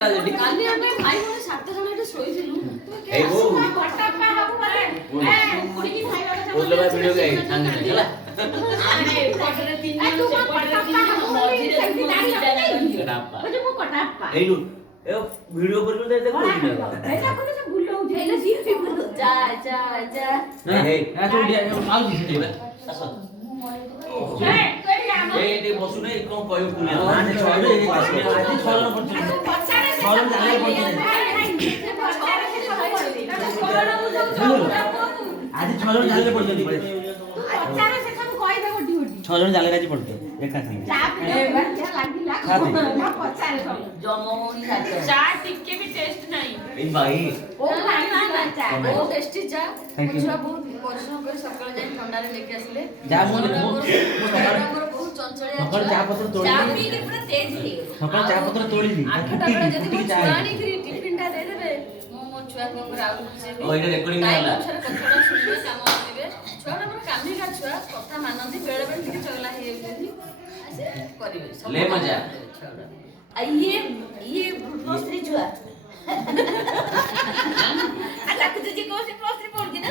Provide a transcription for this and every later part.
କାଲି ଆମେ ଭାଇ ଭଉଣୀ 7 ଜଣ ଏଠି ଶୋଇଥିଲୁ। ଏଇ ବୋଉ କଟାପା ହବୁ ମାନେ କୁଡ଼ିକି ଖାଇବା କଥା ବୋଲ ଭାଇ ଭିଡିଓ ଗାଇ ସାଙ୍ଗେ ହେଲା ଆମେ ଏପଟରେ 3 ଜଣ ସେପଟରେ 3 ଜଣ ମଝିରେ ଦୁଇଟା ଜାଗା କଟାପା ବୁଝି ମୁଁ କଟାପା ଏଇନୁ ଏ ଭିଡିଓ କରିବୁ ତ ଦେଖ କୋଉଠି ନା ଏଇଟା କୋନ ସେ ବୁଲଉଛି ଏଇଟା ସିଏ ବୁଲୁ ଯା ଯା ଯା ହେଇ ଏ ତୁ ମାଉଜି ସେଠି ଆସ ଏ ଟେ ବସୁ ନାହିଁ କଣ କହିବୁ କୁଣିଆ ଆଜି 6 ଜଣ ପଡୁଛନ୍ତି 6 ଜଣ ଚାଲେ ପଡୁଛନ୍ତି ଆଜି 6 ଜଣ ଚାଲେ ପଡୁଛନ୍ତି 6 ଜଣ ଚାଲେ ଆଜି ପଡୁଛନ୍ତି ଏକା ସାଙ୍ଗେ ଚା ଟିକେ ବି ଟେଷ୍ଟ ନାହିଁ ଏଇ ଭାଇ ବହୁତ ଟେଷ୍ଟି ଚା ଛୁଆ ବହୁତ ପରିଶ୍ରମ କରି ସକାଳେ ଯାଇ ଥଣ୍ଡାରେ ନେଇକି ଆସିଲେ ଯା ମୁଁ ବହୁତ ଚଞ୍ଚଳିଆ ସକାଳେ ଚା ପତ୍ର ତୋଳି ଚା ପିଇକି ପୁରା ତେଜ ହେଇଗଲେ ସକାଳେ ଚା ପତ୍ର ତୋଳିଲି ଆଠଟା ବେଳେ ଯଦି ମୋ ଛୁଆ ଆଣିକିରି ଟିଫିନଟା ଦେଇଦେବେ ମୁଁ ମୋ ଛୁଆଙ୍କ ଉପରେ ଆଉ ବୁଝେଇବି ଓ ଏଇଟା ରେକର୍ଡିଂ ହେଲା କଥାଟା ଶୁଣିବେ କାମ କରିବେ ଛୁଆଟା ମୋର କାମିକା ଛୁଆ କଥା ମାନନ୍ତି ବେଳେ ବେଳେ ଟିକେ ଚଗଲା ହେଇଯାଉଛନ୍ତି ସେ କରିବେ ଲେ ମଜା ଇଏ ପ୍ଲସ୍ 3 ଛୁଆ ତାକୁ ଯଦି କହୁଛି ପ୍ଲସ୍ 3 ପଢୁଛି ନା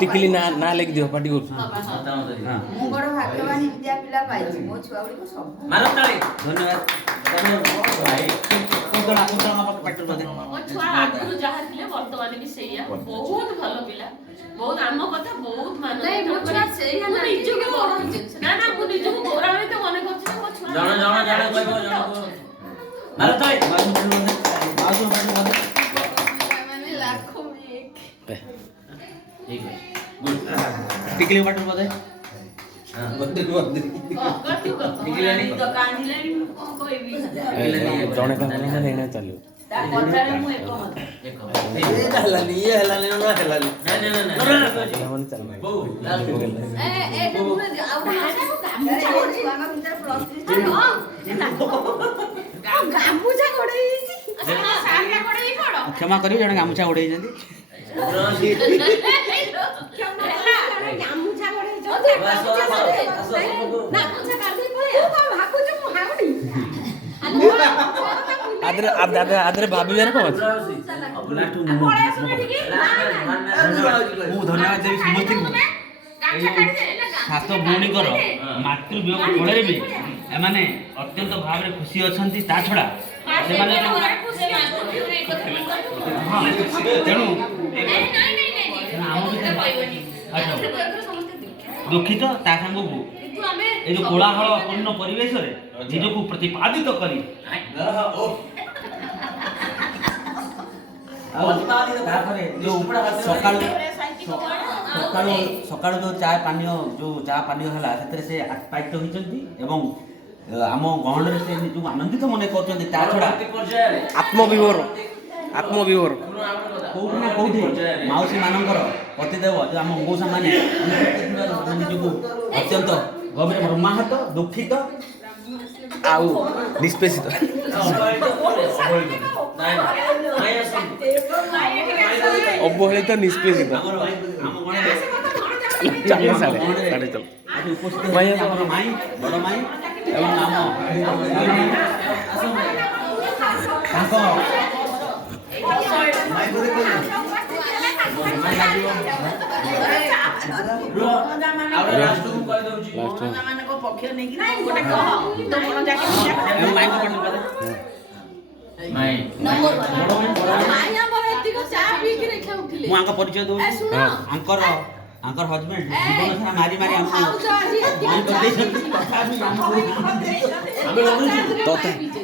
ଟିକିଲି ନା ଲେଖି ଦିଅ ପାଟି କରୁଛୁ ମୁଁ ବଡ଼ ଭାଗ୍ୟବାନ ବିଦ୍ୟା ପିଲା ପାଇଛି ମୋ ଛୁଆ ଗୁଡ଼ିକ ସବୁ ମୋ ଛୁଆ ଆଗରୁ ଯାହା ଥିଲେ ବର୍ତ୍ତମାନ ବି ସେଇଆ ବହୁତ ଭଲ ପିଲା ବହୁତ ଆମ କଥା ବହୁତ ମାନନ୍ତି ମୋ ଛୁଆ ସେଇଆ ନା ନିଜକୁ ନା ନା ମୁଁ ନିଜକୁ ଗୌରବାନ୍ୱିତ ମନେ କରୁଛି ମୋ ଛୁଆ ଜଣ କହିବ ମାନେ ଲାଖ ଟିକିଲି ବାଟୁ ବୋଧେ ଜଣେ କାମ ଚାଲିବ କ୍ଷମା କରିବି ଜଣେ ଗାମୁଛା ଉଡେଇଛନ୍ତି ଆଦରେ ଭାବିବାର କଣ ଅଛି ମୁଁ ଧନ୍ୟବାଦ ଦେବି ସମସ୍ତଙ୍କୁ ସାତ ଭଉଣୀଙ୍କର ମାତୃ ବିୟୋଗ ଫଳରେ ବି ଏମାନେ ଅତ୍ୟନ୍ତ ଭାବରେ ଖୁସି ଅଛନ୍ତି ତା ଛଡ଼ା ସେମାନେ ତେଣୁ ଦୁଃଖିତ ତା ସାଙ୍ଗକୁ ଏ ଯୋଉ କୋଳାହଳପୂର୍ଣ୍ଣ ପରିବେଶରେ ନିଜକୁ ପ୍ରତିପାଦିତ କରି ତାପରେ ଯୋଉ ସକାଳୁ ଯୋଉ ଚା ପାନୀୟ ହେଲା ସେଥିରେ ସେ ଆପ୍ୟାୟିତ ହୋଇଛନ୍ତି ଏବଂ ଆମ ଗହଣରେ ସେ ନିଜକୁ ଆନନ୍ଦିତ ମନେ କରୁଛନ୍ତି ତା ଛଡ଼ା ଆତ୍ମବିଭୋର କୋଉଠି ନା କୋଉଠି ମାଉସୀ ମାନଙ୍କର ପତିଦେବ ଯୋଉ ଆମ ମଉସା ମାନେ ନିଜକୁ ଅତ୍ୟନ୍ତ ଗଭୀର ମର୍ମାହତ ଦୁଃଖିତ ଆଉ ନିଷ୍ପେଷିତ ଅବହେଳିତ ନିଷ୍ପେଷିତ ଉପସ୍ଥିତ ଆମର ମାଇଁ ବଡ଼ ମାଇଁ ଏବଂ ଆମ ତାଙ୍କ ମୁଁ ଆଙ୍କ ପରିଚୟ ଦଉଛି ଆଙ୍କର ହଜବେଣ୍ଡ ଜୀବନ ସାରା ମାରି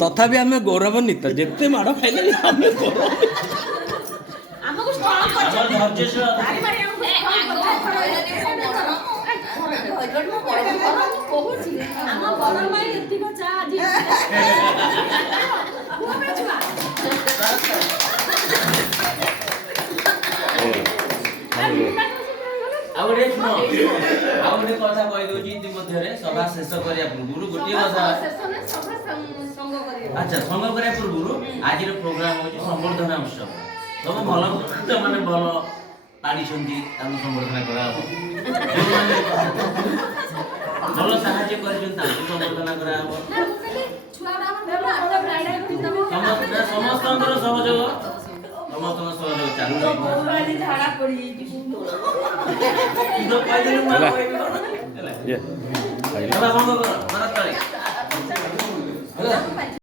ତଥାପି ଆମେ ଗୌରବାନ୍ୱିତ ଯେତେ ମାଡ଼ ଖାଇଲେ ଆମେ ଆଉ ଆଉ ଗୋଟେ କଥା କହିଦଉଛି ଇତିମଧ୍ୟରେ ସଭା ଶେଷ କରିବା ପୂର୍ବରୁ ଗୋଟିଏ କଥା। ଆଚ୍ଛା, ସଂଘ କରିବା ପୂର୍ବରୁ ଆଜିର ପ୍ରୋଗ୍ରାମ ହଉଛି ସମ୍ବର୍ଦ୍ଧନା ଉତ୍ସବ। ସବୁ ଭଲ ମାନେ ଭଲ ପାଳିଛନ୍ତି ତାଙ୍କୁ ସମ୍ବର୍ଦ୍ଧନା କରାହବ। ଯେଉଁମାନେ ଭଲ ସାହାଯ୍ୟ କରିଛନ୍ତି ତାଙ୍କୁ ସମ୍ବର୍ଦ୍ଧନା କରାହବ। ସମସ୍ତଙ୍କର ସହଯୋଗ ଚାଲୁ ରହିବ।